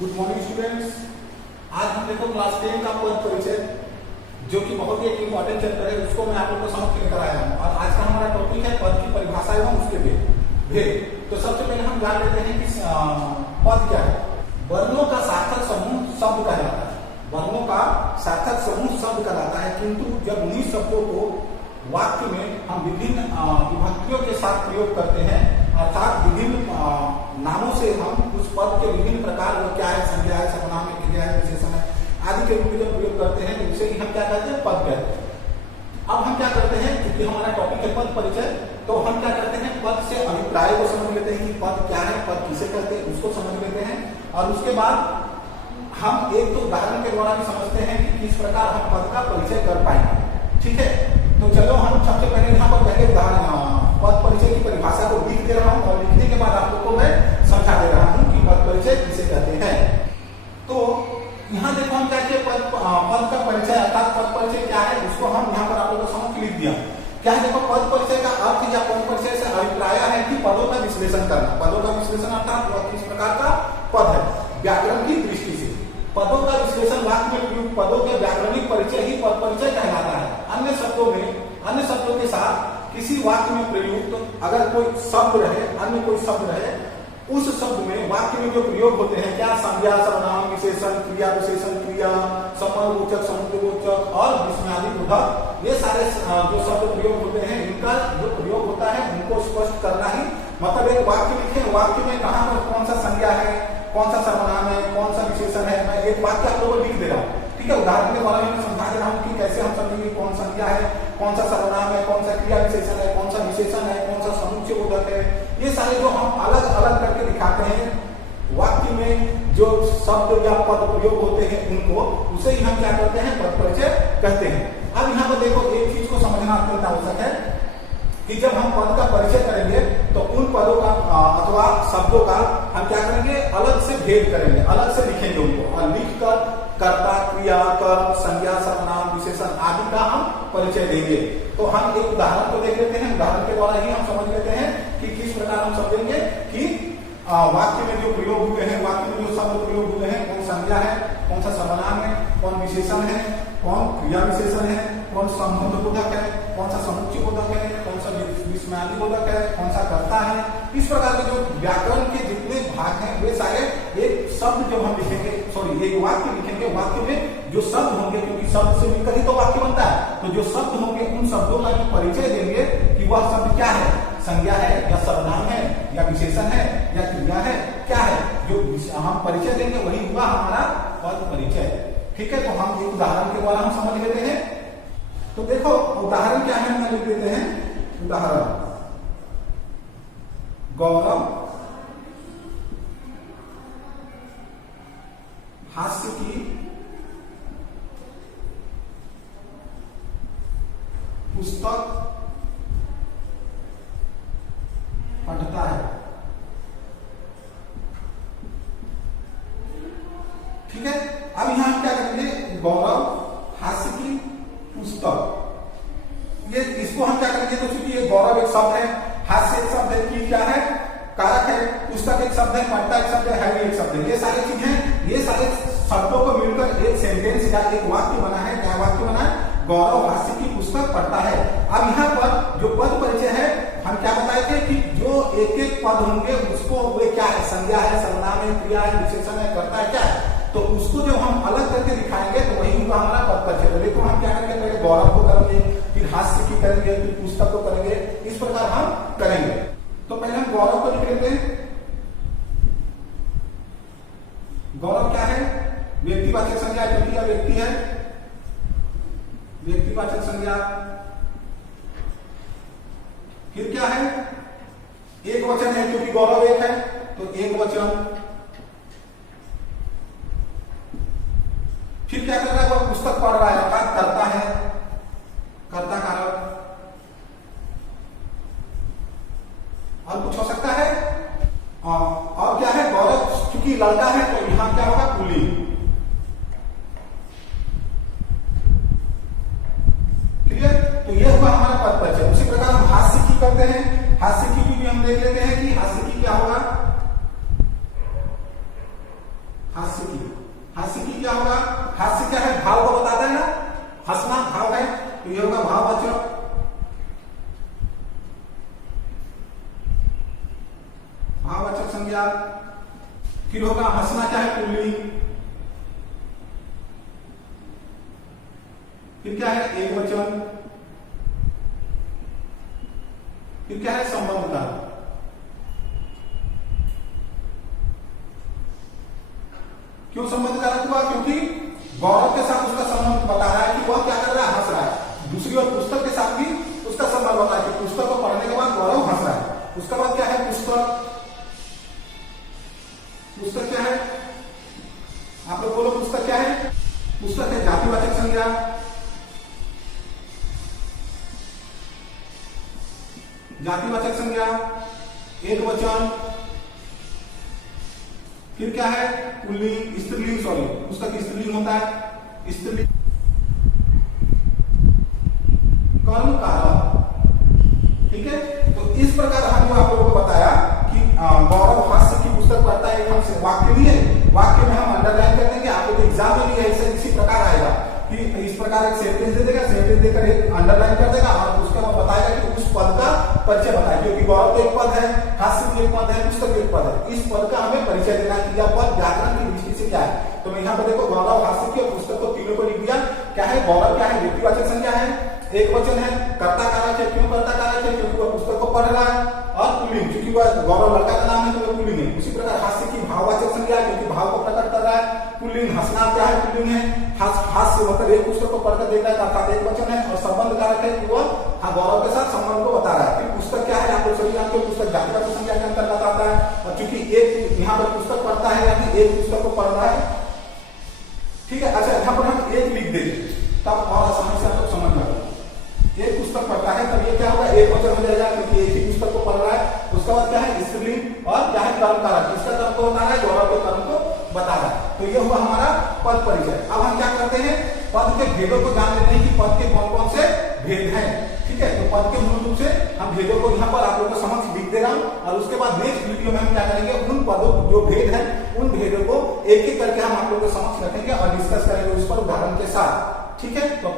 Good morning students. आज हम देखो क्लास 10 का पद परिचय, जो कि बहुत ही एक इंपॉर्टेंट चैप्टर है, उसको मैं आप लोगों को समझ के लेकर आया हूँ। और आज का हमारा टॉपिक है पद की परिभाषा एवं उसके भेद। तो सबसे पहले हम जान लेते हैं कि पद क्या है। वर्णों का सार्थक समूह शब्द कहलाता है। वर्णों का सार्थक समूह शब्द कहलाता है, किंतु जब उन्हीं शब्दों को वाक्य में हम विभिन्न विभक्तियों के साथ प्रयोग करते हैं, अर्थात विभिन्न नामों से हम उस पद के विभिन्न प्रकार, वो क्या है, संज्ञा है, सर्वनाम है, क्रिया है, विशेषण है आदि के रूप में जब प्रयोग करते हैं तो उसे ही हम क्या कहते हैं, पद कहते हैं। अब हम क्या करते हैं, क्योंकि हमारा टॉपिक है पद परिचय, तो हम क्या करते हैं, पद से अभिप्राय को समझ लेते हैं कि पद क्या है, पद किसे कहते हैं, उसको समझ लेते हैं। और उसके बाद हम एक तो उदाहरण के द्वारा भी समझते हैं कि किस प्रकार हम पद का परिचय कर पाएंगे। ठीक है, तो चलो हम सबसे पहले यहाँ पर पहले उदाहरण पद परिचय की परिभाषा को लिख दे रहा हूँ, और लिखने के बाद आप लोग को मैं समझा दे रहा हूँ कि पद परिचय किसे कहते हैं। तो यहाँ देखो हम क्या किए, पद का परिचय अर्थात पद परिचय क्या है, उसको हम यहाँ पर आप लोगों को समझ लिख दिया। क्या है, देखो पद परिचय का अर्थ या पद परिचय से अभिप्राय है कि पदों का विश्लेषण करना। पदों का विश्लेषण अर्थात किस प्रकार का पद है, व्याकरण की दृष्टि से पदों का विश्लेषण वाक्य में प्रयुक्त पदों के व्याकरणिक परिचय ही पद परिचय कहलाता है। अन्य शब्दों के साथ किसी वाक्य में प्रयुक्त अगर कोई शब्द रहे, अन्य कोई शब्द रहे, उस शब्द में वाक्य में जो प्रयोग होते हैं, क्या, संज्ञा, सर्वनाम, विशेषण, क्रिया, विशेषण, क्रिया, संबंधवाचक, समुच्चयवाचक और विस्मयादिबोधक, ये सारे जो शब्द प्रयोग होते हैं, इनका जो प्रयोग होता है उनको स्पष्ट करना ही, मतलब एक वाक्य लिखे, वाक्य में कहाँ पर कौन सा संज्ञा है, कौन सा सर्वनाम है, कौन सा विशेषण है, मैं एक वाक्य आप लोगों को लिख दे रहा हूँ। ठीक है, उदाहरण के द्वारा मैं समझा दे रहा हूँ कि कैसे हम समझेंगे कौन संज्ञा है, कौन सा सर्वनाम है, कौन सा क्रिया विशेषण है, कौन सा विशेषण है, कौन सा समुच्चयबोधक है। ये सारे जो हम अलग अलग करके दिखाते हैं वाक्य में जो शब्द या पद प्रयोग होते हैं उनको, उसे ही हम क्या करते हैं, पद परिचय कहते हैं। अब यहाँ पर देखो एक चीज को समझना अत्यंत आवश्यक है कि जब हम पद का परिचय करेंगे तो उन पदों का अथवा शब्दों का हम क्या करेंगे, अलग से भेद करेंगे, अलग से लिखेंगे उनको, और लिखकर कर्ता, क्रिया, कर्म, संज्ञा, सर्वनाम, विशेषण आदि का हम परिचय देंगे। तो हम एक उदाहरण को देख लेते हैं, उदाहरण के द्वारा ही हम समझ लेते हैं कि किस प्रकार हम समझेंगे कि वाक्य में जो प्रयोग हुए हैं, वाक्य में जो शब्द प्रयोग हुए हैं, कौन संज्ञा है, कौन सा सर्वनाम है, कौन विशेषण है, कौन क्रिया विशेषण है, कौन संबंधबोधक है, कौन सा समुच्चयबोधक है, कौन सा विस्मयादिबोधक है, कौन सा कर्ता है। इस प्रकार के जो व्याकरण के जितने भाग हैं वे सारे एक शब्द जब हम लिखेंगे, एक वाक्य लिखेंगे, वाक्य में जो शब्द होंगे, क्योंकि शब्द से मिलकर ही तो वाक्य बनता है, तो जो शब्द होंगे उन शब्दों का जो परिचय देंगे कि वह शब्द क्या है, संज्ञा है या सर्वनाम है या विशेषण है या क्रिया है, क्या है, जो हम परिचय देंगे वही हुआ हमारा पद परिचय। ठीक है, तो हम एक उदाहरण के द्वारा हम समझ लेते हैं। तो देखो उदाहरण क्या है, हम लिख देते हैं उदाहरण, गौरव हास्य की पुस्तक पढ़ता है। ठीक है, अब यहां हम क्या करेंगे, गौरव हास्य की पुस्तक, ये इसको हम क्या करेंगे, तो चूंकि ये गौरव एक शब्द है, हास्य एक शब्द है, की क्या है, कारक है, पुस्तक एक शब्द है, पढ़ता एक शब्द है, एक शब्द है, ये सारी चीजें, ये सारे शब्दों को मिलकर एक सेंटेंस या एक वाक्य बना है। क्या वाक्य बना है, गौरव हास्य की पुस्तक पढ़ता है। अब यहाँ पर जो पद परिचय है, हम क्या बताए थे कि जो एक एक पद होंगे उसको वे क्या है, संज्ञा है, सर्वनाम है, क्रिया है, विशेषण है, कर्ता है, क्या है, तो उसको जब हम अलग करके दिखाएंगे तो वही होगा हमारा पद परिचय। तो देखो हम क्या करेंगे, पहले गौरव को करेंगे, फिर हास्य की करेंगे, फिर पुस्तक को करेंगे, इस प्रकार हम करेंगे। तो पहले हम गौरव को लिख लेते हैं। गौरव क्या है, व्यक्तिवाचक संज्ञा, क्योंकि यह व्यक्ति है, व्यक्तिवाचक संज्ञा। फिर क्या है, एक वचन है, क्योंकि गौरव एक है तो एक वचन। फिर क्या कर रहा है, वह पुस्तक पढ़ रहा है, अर्थात करता है, कर्ता कारक। और कुछ हो सकता है, और क्या है, गौरव चूंकि लड़का है तो यहां क्या होगा, पुल्लिंग। क्लियर, तो यह हुआ हमारा पद परिचय। उसी प्रकार हम हास्य की करते हैं, हास्य की भी हम देख लेते हैं कि हास्य की क्या होगा, हास्य क्या होगा, हास्य क्या है, भाव को बताता है ना, हंसना भाव है, तो ये होगा भाववाचक। भाववाचक संज्ञा। फिर होगा हंसना क्या है, पुल्लिंग। फिर क्या है, एकवचन। फिर क्या है, संबंध का। क्यों संबंध कारक हुआ, क्योंकि गौरव के साथ उसका संबंध बता रहा है कि वह क्या कर रहा है, हंस रहा है। दूसरी ओर पुस्तक के साथ भी उसका संबंध बता रहा है कि पुस्तक को पढ़ने के बाद गौरव हंस रहा है। उसके बाद क्या है, पुस्तक। पुस्तक क्या है, आप लोग बोलो पुस्तक क्या है, पुस्तक है जातिवाचक संज्ञा। जातिवाचक संज्ञा, एकवचन। फिर क्या है, पुल्लिंग, स्त्रीलिंग, सॉरी पुस्तक स्त्रीलिंग होता है, स्त्रीलिंग। कर्म कारक, ठीक है। तो इस प्रकार हमने आप लोगों को बताया कि गौरव हास्य की पुस्तक पढ़ता है, एकदम से वाक्य भी है, वाक्य में हम अंडरलाइन कर देंगे, आपको तो एग्जाम में भी ऐसे इसी प्रकार आएगा कि इस प्रकार एक सेंटेंस दे देगा, सेंटेंस देकर एक अंडरलाइन कर देगा और उसके बाद बताएगा कि उस पद का परिचय बताए, क्योंकि गौरव तो एक पद है, हास्य भी एक पद है, पुस्तक भी एक पद है। इस पद का हमें परिचय देना है कि यह पद व्याकरण की दृष्टि से क्या है। तो मैं यहाँ पर देखो गौरव, हास्य की और पुस्तक को तीनों को लिख दिया। क्या है, गौरव क्या है, व्यक्तिवाचक संज्ञा है, एक वचन है, कर्ता कारक है। क्यों कर्ता कारक है, क्योंकि वह पुस्तक को पढ़ रहा है। और पुल्लिंग, क्योंकि वह गौरव लड़का का नाम है तो वह पुल्लिंग है। उसी प्रकार हास्य की भाववाचक संज्ञा है, क्योंकि भाव को प्रकट कर रहा है, पुल्लिंग। हंसना क्या है, पुल्लिंग है। हास्य मतलब एक पुस्तक को पढ़कर देख रहा है अर्थात एक वचन है। और संबंध कारक है कि वह गौरव के साथ संबंध को बता रहा है। फिर पुस्तक क्या है, आप लोग सभी जानते हो, पुस्तक जातिवाचक संज्ञा के अंतर्गत आता है। और चूंकि एक यहाँ पर पुस्तक पढ़ता है यानी एक पुस्तक को पढ़ रहा है, ठीक है। अच्छा, यहाँ पर हम एक लिख देंगे तब और आसानी से आप लोग समझ जाओगे। एक पुस्तक पढ़ता है तब ये क्या होगा, एक वचन हो जाएगा, क्योंकि एक ही पुस्तक को पढ़ रहा है। उसके बाद क्या है, स्त्रीलिंग। और क्या है, कर्म कारक। इसका कर्म को बता रहा है, गौरव के कर्म को बता रहा है। तो ये हुआ हमारा पद परिचय। अब हम क्या करते हैं, पद के भेदों को जान लेते हैं कि पद के कौन कौन से भेद हैं, ठीक है। तो पद के मूल रूप से हम भेदों को यहाँ पर आप लोगों को समक्ष लिख दे रहा हूँ, और उसके बाद नेक्स्ट वीडियो में हम क्या करेंगे, उन पदों जो भेद हैं उन भेदों को एक एक करके हम आप लोगों के समक्ष रखेंगे और डिस्कस करेंगे उस पर उदाहरण के साथ, ठीक है। तो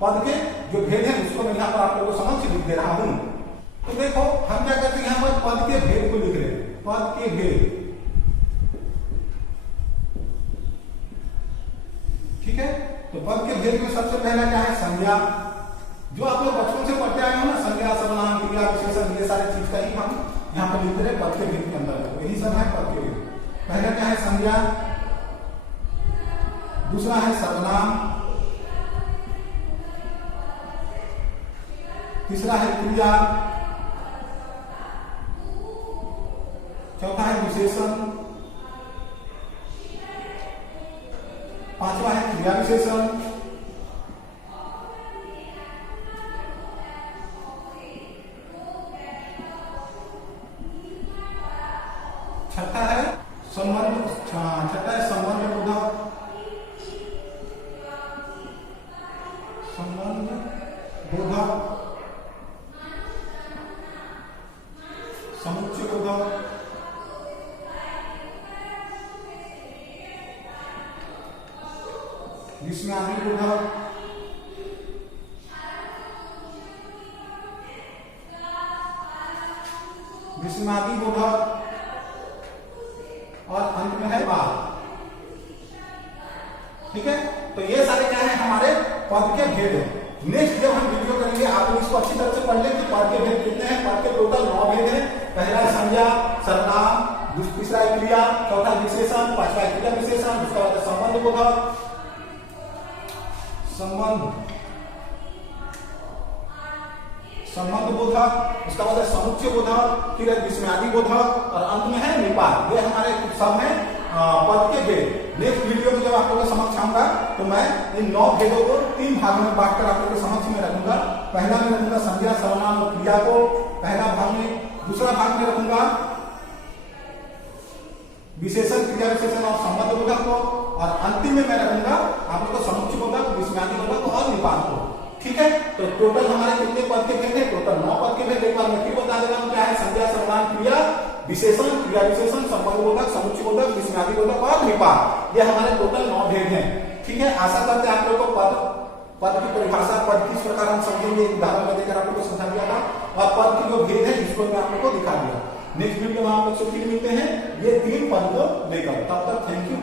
पद के जो भेद है उसको मैं यहाँ पर आप लोगों को समक्ष लिख दे रहा हूं। तो देखो हम क्या करते हैं, यहाँ पर पद के भेद को लिख रहे हैं, पद के भेद, ठीक है। तो पद के भेद में सबसे पहला क्या है, संज्ञा। जो आप लोग बचपन से पढ़ते आए हो ना, संज्ञा, सर्वनाम, क्रिया, विशेषण, ये सारे चीज का ही हम यहाँ पर लिख रहे हैं पद के भेद के अंदर। यही सब है पद के भेद। पहला क्या है, संज्ञा। दूसरा है सर्वनाम। तीसरा है क्रिया। चौथा है विशेषण। पांचवा है क्रिया विशेषण। छठा है संबंध। छठा है संबंध बोधक। संबंध बोधक, समुच्चय बोधक, विस्मयादि बोधक, विस्मयादि बोधक, और अंत में है वाद, ठीक है। तो ये सारे क्या है, हमारे पद के भेद है। नेक्स्ट जब हम वीडियो करेंगे आप लोग इसको अच्छी तरह से पढ़ लें कि पद के भेद कितने हैं। पद के टोटल 9 भेद हैं। पहला है संज्ञा, सर्वनाम, तीसरा है क्रिया, चौथा विशेषण, पांचवा है क्रिया विशेषण, उसके बाद संबंध बोधक, संबंध बोधक, उसका बाद समुच्चय बोधक, फिर विस्मयादि बोधक और अंत में है निपात। ये हमारे सब में पद के भेद। नेक्स्ट वीडियो में जब आप लोगों के समक्ष आऊंगा तो मैं इन 9 भेदों को 3 भागों में बांटकर आप लोगों के समक्ष में रखूंगा। पहला में रखूंगा संज्ञा, सर्वनाम और क्रिया को पहला भाग में। दूसरा भाग में रखूंगा विशेषण, क्रिया विशेषण और संबंध बोधक को। और अंतिम में मैं रखूंगा आप लोग को समुच्चय बोधक, विस्मयादि बोधक और निपात को, ठीक है। तो टोटल हमारे कितने पद के भेद हैं, टोटल 9 पद के भेद। एक बार मैं फिर बता दे रहा हूं क्या है, संज्ञा, सर्वनाम, क्रिया विशेषण, क्रिया विशेषण, संबंधबोधक, समुच्चयबोधक, विस्मयादिबोधक और निपात। ये हमारे टोटल 9 भेद हैं। ठीक है, आशा करते हैं आप लोग को पद की परिभाषा, पद किस प्रकार हम समझेंगे, एक उदाहरण में देकर आप लोग को समझा दिया था, और पद की जो भेद है इसको मैं आप लोग को दिखा दिया। नेक्स्ट वीडियो में आप लोग से फिर मिलते हैं ये 3 पद को लेकर। तब तक थैंक यू।